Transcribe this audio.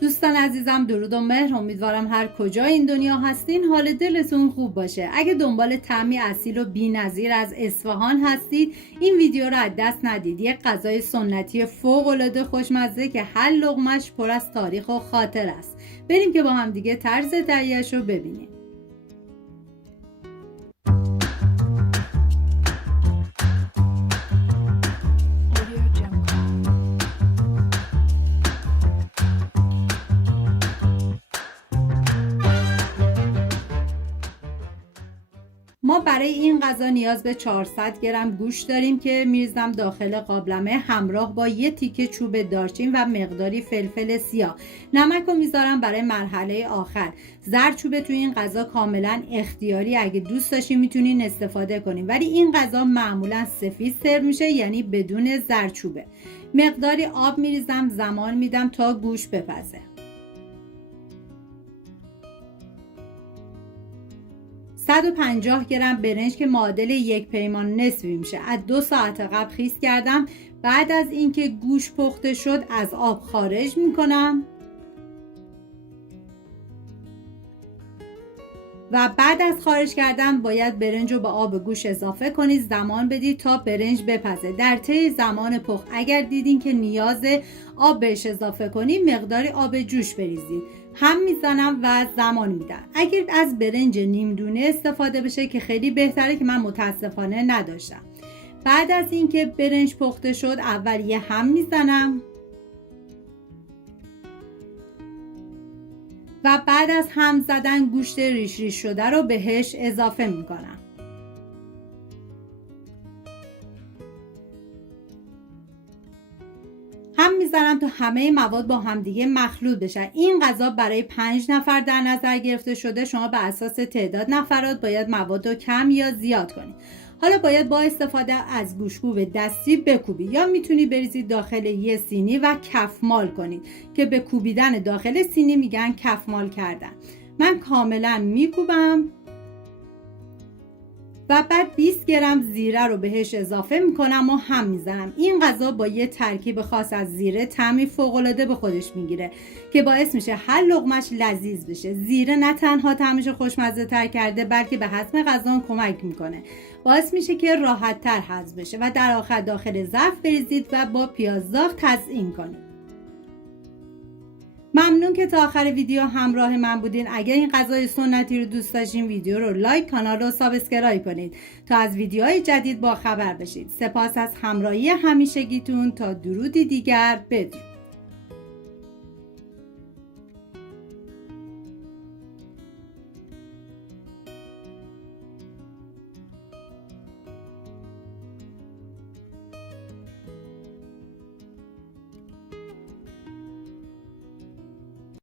دوستان عزیزم، درود و مهر. امیدوارم هر کجا این دنیا هستین حال دلتون خوب باشه. اگه دنبال طعمی اصیل و بی‌نظیر از اصفهان هستید، این ویدیو رو از دست ندید. یک غذای سنتی فوق‌العاده خوشمزه که هر لقمه‌اش پر از تاریخ و خاطر است. بریم که با هم دیگه طرز تهیه‌اش رو ببینیم. ما برای این غذا نیاز به 400 گرم گوشت داریم که میریزم داخل قابلمه همراه با یه تیکه چوب دارچین و مقداری فلفل سیاه. نمک رو میذارم برای مرحله آخر. زردچوبه توی این غذا کاملا اختیاری، اگه دوست داشتین میتونین استفاده کنین، ولی این غذا معمولا سفید سرو میشه، یعنی بدون زردچوبه. مقداری آب میریزم، زمان میدم تا گوشت بپزه. 150 گرم برنج که معادل یک پیمان نصفی میشه از 2 ساعت قبل خیس کردم. بعد از اینکه گوشت پخته شد از آب خارج میکنم و بعد از خارج کردن باید برنج رو به آب گوشت اضافه کنید. زمان بدید تا برنج بپزه. در طی زمان پخت اگر دیدین که نیاز آب بهش اضافه کنید، مقداری آب جوش بریزید. هم میزنم و زمان میدم. اگر از برنج نیم دونه استفاده بشه که خیلی بهتره، که من متاسفانه نداشتم. بعد از اینکه برنج پخته شد اول یه هم میزنم و بعد از هم زدن گوشت ریش ریش شده رو بهش اضافه میکنم. هم میذارم تا همه مواد با همدیگه مخلوط بشن. این غذا برای 5 نفر در نظر گرفته شده. شما به اساس تعداد نفرات باید مواد رو کم یا زیاد کنید. حالا باید با استفاده از گوشت‌کوب دستی بکوبید، یا میتونید بریزید داخل یه سینی و کفمال کنید، که به کوبیدن داخل سینی میگن کفمال کردن. من کاملا میکوبم و بعد 20 گرم زیره رو بهش اضافه میکنم و هم میزنم. این غذا با یه ترکیب خاص از زیره طعمی فوق‌العاده به خودش میگیره که باعث میشه هر لقمه‌اش لذیذ بشه. زیره نه تنها طعمش خوشمزه تر کرده، بلکه به هضم غذا کمک میکنه. باعث میشه که راحت تر هضم بشه و در آخر داخل ظرف بریزید و با پیاز داغ تزیین کنید. ممنون که تا آخر ویدیو همراه من بودین. اگر این غذای سنتی رو دوست داشتین ویدیو رو لایک، کانال رو سابسکرایب کنید تا از ویدیوهای جدید با خبر بشید. سپاس از همراهی همیشگیتون. تا درودی دیگر، بدرود.